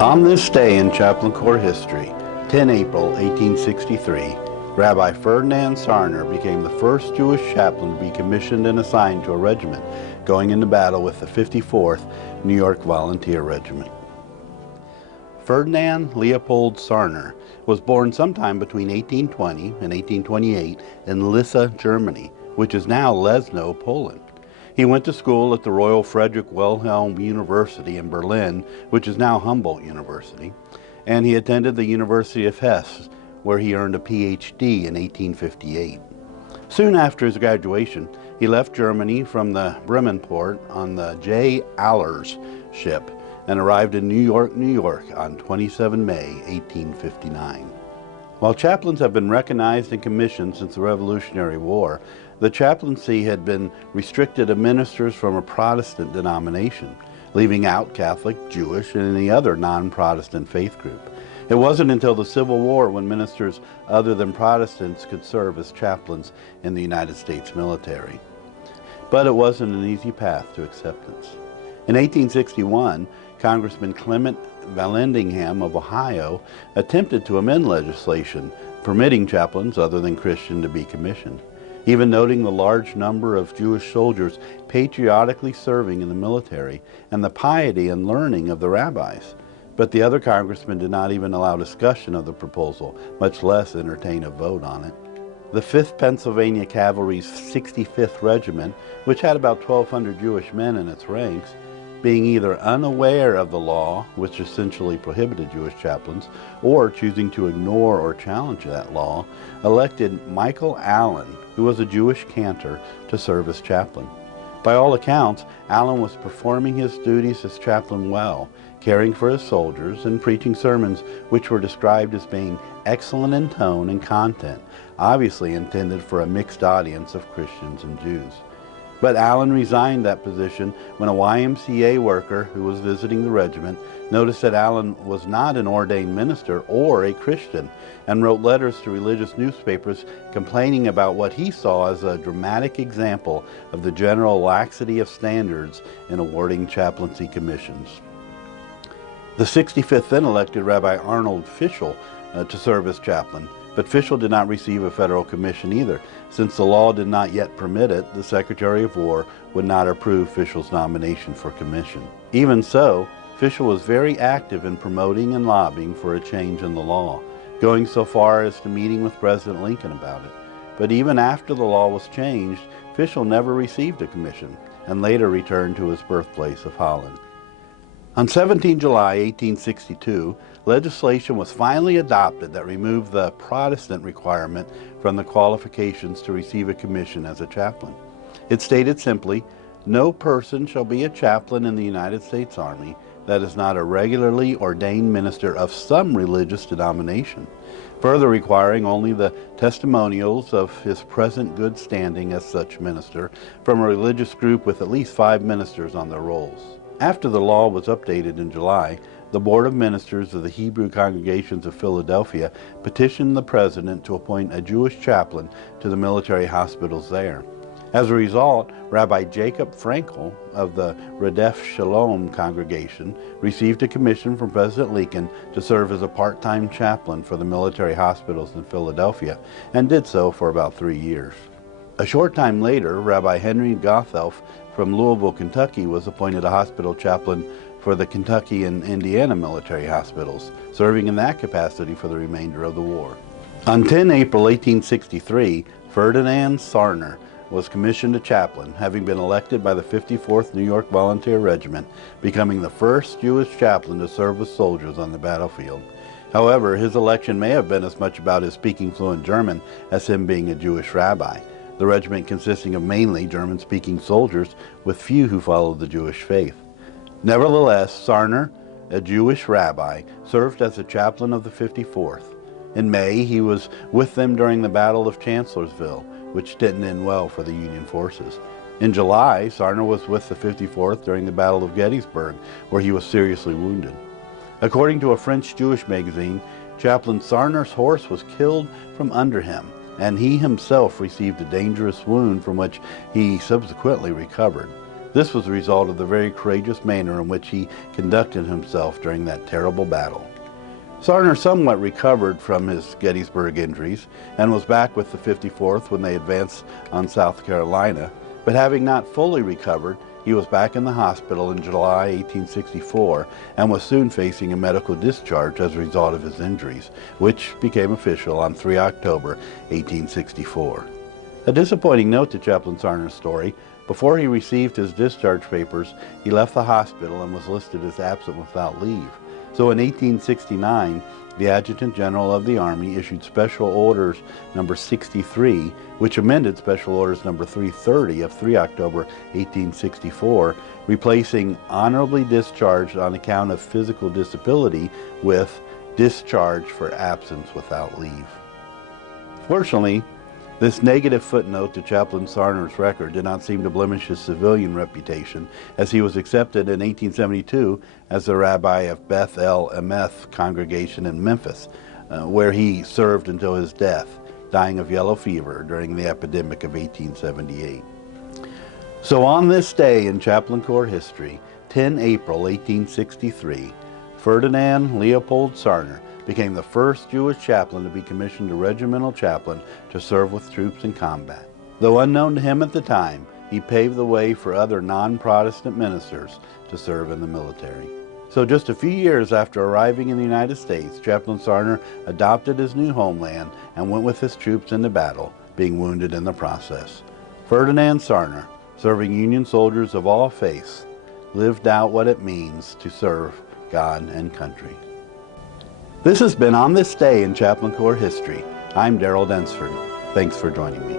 On this day in Chaplain Corps history, 10 April 1863, Rabbi Ferdinand Sarner became the first Jewish chaplain to be commissioned and assigned to a regiment, going into battle with the 54th New York Volunteer Regiment. Ferdinand Leopold Sarner was born sometime between 1820 and 1828 in Lissa, Germany, which is now Lesno, Poland. He went to school at the Royal Friedrich Wilhelm University in Berlin, which is now Humboldt University, and he attended the University of Hesse, where he earned a PhD in 1858. Soon after his graduation, he left Germany from the Bremen port on the J. Allers ship and arrived in New York, New York on 27 May 1859. While chaplains have been recognized and commissioned since the Revolutionary War, the chaplaincy had been restricted to ministers from a Protestant denomination, leaving out Catholic, Jewish, and any other non-Protestant faith group. It wasn't until the Civil War when ministers other than Protestants could serve as chaplains in the United States military. But it wasn't an easy path to acceptance. In 1861, Congressman Clement Vallandigham of Ohio attempted to amend legislation permitting chaplains other than Christian to be commissioned, even noting the large number of Jewish soldiers patriotically serving in the military and the piety and learning of the rabbis. But the other congressmen did not even allow discussion of the proposal, much less entertain a vote on it. The 5th Pennsylvania Cavalry's 65th Regiment, which had about 1,200 Jewish men in its ranks, being either unaware of the law, which essentially prohibited Jewish chaplains, or choosing to ignore or challenge that law, elected Michael Allen, who was a Jewish cantor, to serve as chaplain. By all accounts, Allen was performing his duties as chaplain well, caring for his soldiers and preaching sermons which were described as being excellent in tone and content, obviously intended for a mixed audience of Christians and Jews. But Allen resigned that position when a YMCA worker who was visiting the regiment noticed that Allen was not an ordained minister or a Christian, and wrote letters to religious newspapers complaining about what he saw as a dramatic example of the general laxity of standards in awarding chaplaincy commissions. The 65th then elected Rabbi Arnold Fischel to serve as chaplain, but Fischel did not receive a federal commission either. Since the law did not yet permit it, the Secretary of War would not approve Fischel's nomination for commission. Even so, Fischel was very active in promoting and lobbying for a change in the law, going so far as to meeting with President Lincoln about it. But even after the law was changed, Fischel never received a commission and later returned to his birthplace of Holland. On 17 July 1862, legislation was finally adopted that removed the Protestant requirement from the qualifications to receive a commission as a chaplain. It stated simply, "No person shall be a chaplain in the United States Army that is not a regularly ordained minister of some religious denomination," further requiring only the testimonials of his present good standing as such minister from a religious group with at least 5 ministers on their rolls. After the law was updated in July, the Board of Ministers of the Hebrew Congregations of Philadelphia petitioned the President to appoint a Jewish chaplain to the military hospitals there. As a result, Rabbi Jacob Frankel of the Redef Shalom congregation received a commission from President Lincoln to serve as a part-time chaplain for the military hospitals in Philadelphia, and did so for about 3 years. A short time later, Rabbi Henry Gothelf from Louisville, Kentucky was appointed a hospital chaplain for the Kentucky and Indiana military hospitals, serving in that capacity for the remainder of the war. On 10 April 1863, Ferdinand Sarner was commissioned a chaplain, having been elected by the 54th New York Volunteer Regiment, becoming the first Jewish chaplain to serve with soldiers on the battlefield. However, his election may have been as much about his speaking fluent German as him being a Jewish rabbi, the regiment consisting of mainly German-speaking soldiers with few who followed the Jewish faith. Nevertheless, Sarner, a Jewish rabbi, served as a chaplain of the 54th. In May, he was with them during the Battle of Chancellorsville, which didn't end well for the Union forces. In July, Sarner was with the 54th during the Battle of Gettysburg, where he was seriously wounded. According to a French Jewish magazine, Chaplain Sarner's horse was killed from under him, and he himself received a dangerous wound from which he subsequently recovered. This was the result of the very courageous manner in which he conducted himself during that terrible battle. Sarner somewhat recovered from his Gettysburg injuries and was back with the 54th when they advanced on South Carolina, but having not fully recovered, he was back in the hospital in July 1864 and was soon facing a medical discharge as a result of his injuries, which became official on 3 October 1864. A disappointing note to Chaplain Sarner's story: before he received his discharge papers, he left the hospital and was listed as absent without leave. So in 1869, the Adjutant General of the Army issued Special Orders number 63, which amended Special Orders number 330 of 3 October 1864, replacing honorably discharged on account of physical disability with discharge for absence without leave. Fortunately, this negative footnote to Chaplain Sarner's record did not seem to blemish his civilian reputation, as he was accepted in 1872 as the rabbi of Beth El Emeth congregation in Memphis, where he served until his death, dying of yellow fever during the epidemic of 1878. So on this day in Chaplain Corps history, 10 April 1863, Ferdinand Leopold Sarner became the first Jewish chaplain to be commissioned a regimental chaplain to serve with troops in combat. Though unknown to him at the time, he paved the way for other non-Protestant ministers to serve in the military. So just a few years after arriving in the United States, Chaplain Sarner adopted his new homeland and went with his troops into battle, being wounded in the process. Ferdinand Sarner, serving Union soldiers of all faiths, lived out what it means to serve God and country. This has been On This Day in Chaplain Corps History. I'm Darrell Densford. Thanks for joining me.